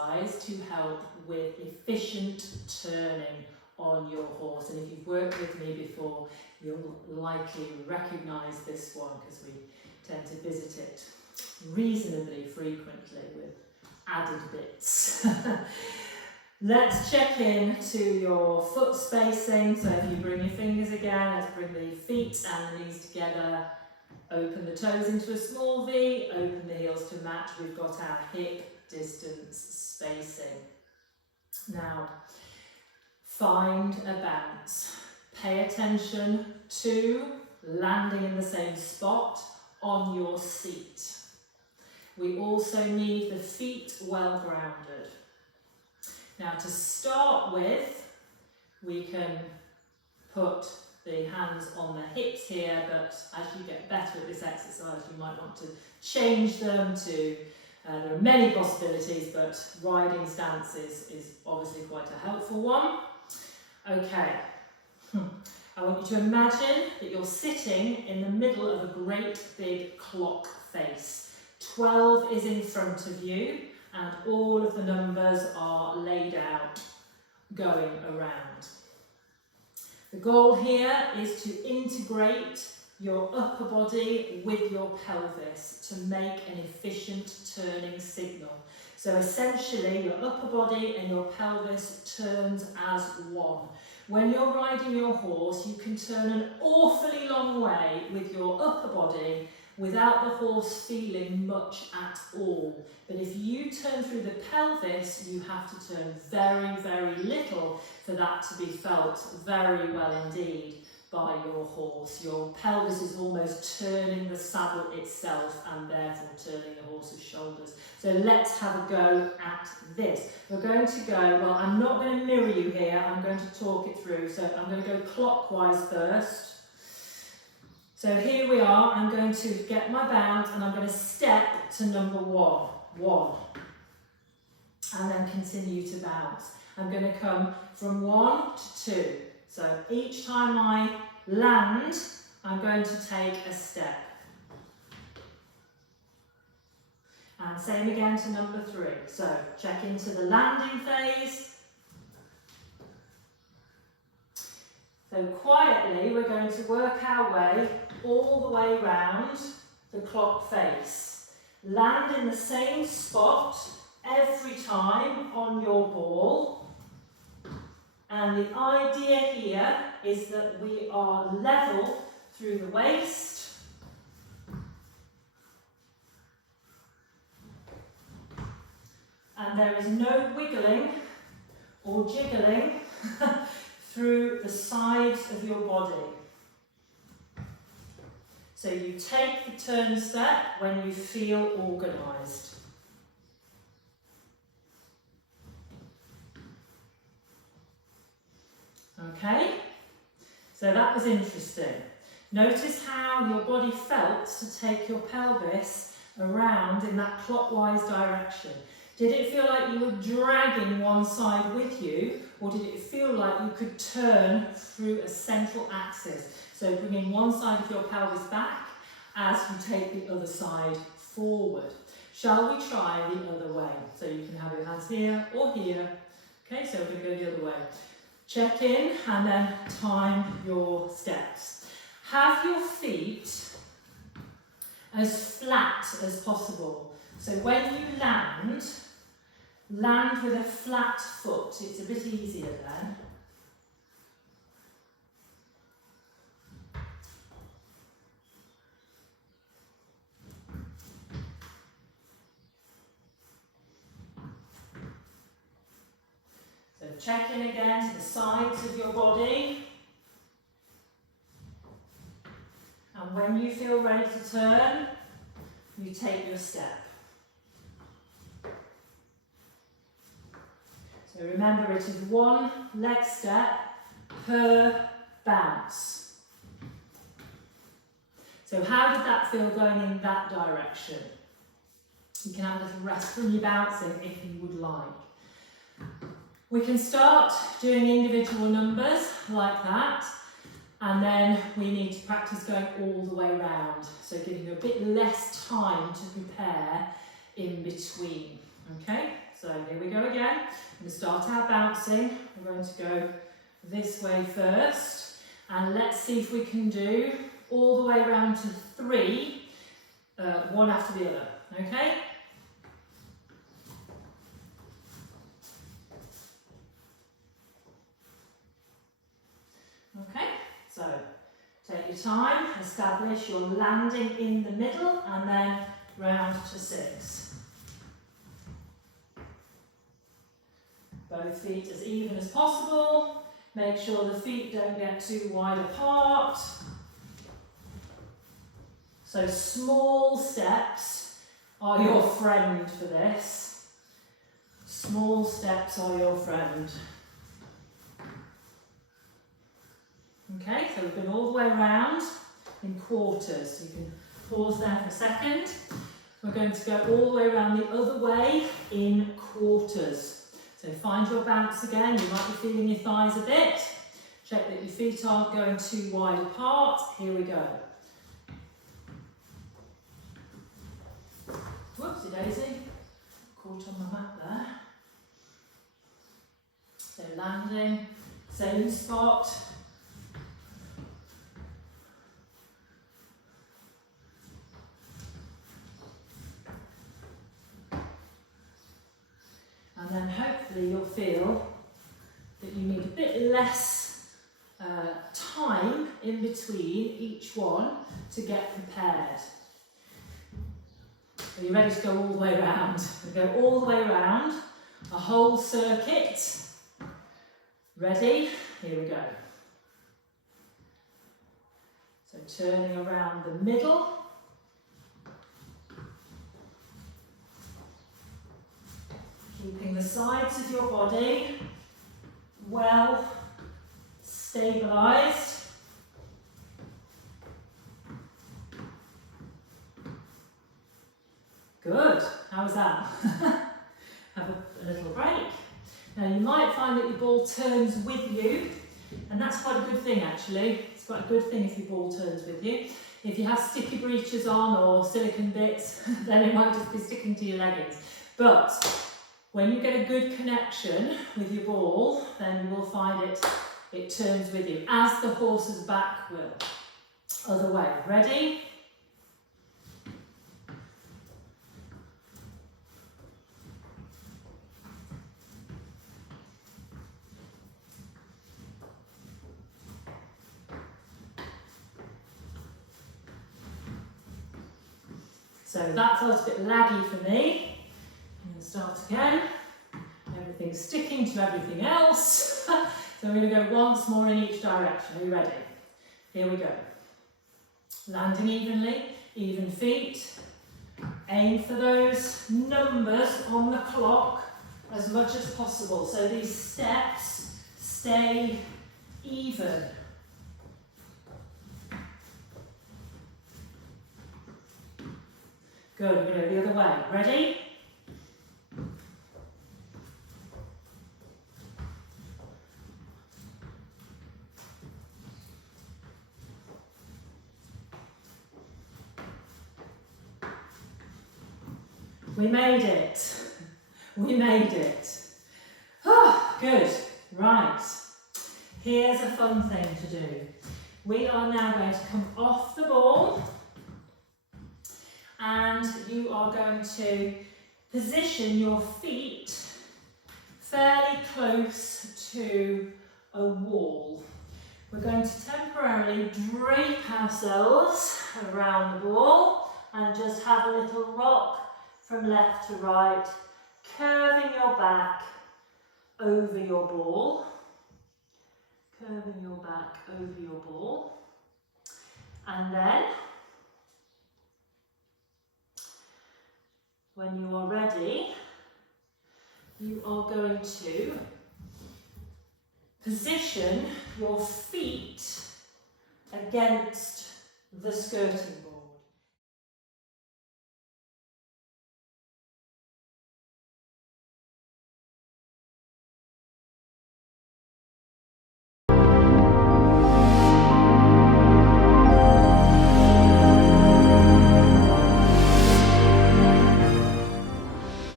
exercise to help with efficient turning on your horse. And if you've worked with me before, you'll likely recognise this one because we tend to visit it reasonably frequently with added bits. Let's check in to your foot spacing. So if you bring your fingers again, let's bring the feet and the knees together. Open the toes into a small V, open the heels to match. We've got our hip distance spacing. Now, find a bounce. Pay attention to landing in the same spot on your seat. We also need the feet well grounded. Now to start with, we can put the hands on the hips here, but as you get better at this exercise, you might want to change them to, there are many possibilities, but riding stance is obviously quite a helpful one. Okay, I want you to imagine that you're sitting in the middle of a great big clock face. 12 is in front of you, and all of the numbers are laid out going around. The goal here is to integrate your upper body with your pelvis to make an efficient turning signal. So essentially your upper body and your pelvis turns as one. When you're riding your horse, you can turn an awfully long way with your upper body without the horse feeling much at all. But if you turn through the pelvis, you have to turn very, very little for that to be felt very well indeed by your horse. Your pelvis is almost turning the saddle itself and therefore turning the horse's shoulders. So let's have a go at this. We're going to go, well, I'm not going to mirror you here, I'm going to talk it through. So I'm going to go clockwise first. So here we are, I'm going to get my bounce and I'm going to step to number one, and then continue to bounce. I'm going to come from 1 to 2. So each time I land, I'm going to take a step. And same again to number 3. So check into the landing phase. So quietly, we're going to work our way all the way round the clock face. Land in the same spot every time on your ball. And the idea here is that we are level through the waist. And there is no wiggling or jiggling through the sides of your body. So you take the turn step when you feel organised. Okay, so that was interesting. Notice how your body felt to take your pelvis around in that clockwise direction. Did it feel like you were dragging one side with you, or did it feel like you could turn through a central axis? So bringing one side of your pelvis back as you take the other side forward. Shall we try the other way? So you can have your hands here or here. Okay, so we're going to go the other way. Check in and then time your steps. Have your feet as flat as possible. So when you land with a flat foot. It's a bit easier then. So check in again to the sides of your body. And when you feel ready to turn, you take your step. So remember, it is one leg step per bounce. So how did that feel going in that direction? You can have a little rest from your bouncing if you would like. We can start doing individual numbers like that, and then we need to practice going all the way round, so giving you a bit less time to prepare in between. Okay, So here we go again. We're going to start our bouncing. We're going to go this way first. And let's see if we can do all the way around to 3, one after the other. Okay? Okay, so take your time, establish your landing in the middle and then round to 6. Both feet as even as possible. Make sure the feet don't get too wide apart. So small steps are your friend for this. Small steps are your friend. Okay, so we've been all the way around in quarters. You can pause there for a second. We're going to go all the way around the other way in quarters. So find your bounce again. You might be feeling your thighs a bit. Check that your feet aren't going too wide apart. Here we go. Whoopsie daisy. Caught on my map there. So landing, same spot. And then hopefully you'll feel that you need a bit less time in between each one to get prepared. Are you ready to go all the way around? We'll go all the way around, a whole circuit. Ready? Here we go. So turning around the middle. Keeping the sides of your body well stabilised. Good. How was that? Have a little break. Now you might find that your ball turns with you, and that's quite a good thing actually. It's quite a good thing if your ball turns with you. If you have sticky breeches on or silicone bits, then it might just be sticking to your leggings. But when you get a good connection with your ball, then you will find it turns with you, as the horse's back will. Other way. Ready? So that felt a bit laggy for me. I'm going to start again. Everything's sticking to everything else. So I'm going to go once more in each direction. Are you ready? Here we go. Landing evenly, even feet. Aim for those numbers on the clock as much as possible. So these steps stay even. Good, we're going to go the other way. Ready? We made it. We made it. Oh, good. Right. Here's a fun thing to do. We are now going to come off the ball and you are going to position your feet fairly close to a wall. We're going to temporarily drape ourselves around the ball and just have a little rock from left to right, curving your back over your ball. Curving your back over your ball. And then, when you are ready, you are going to position your feet against the skirting board.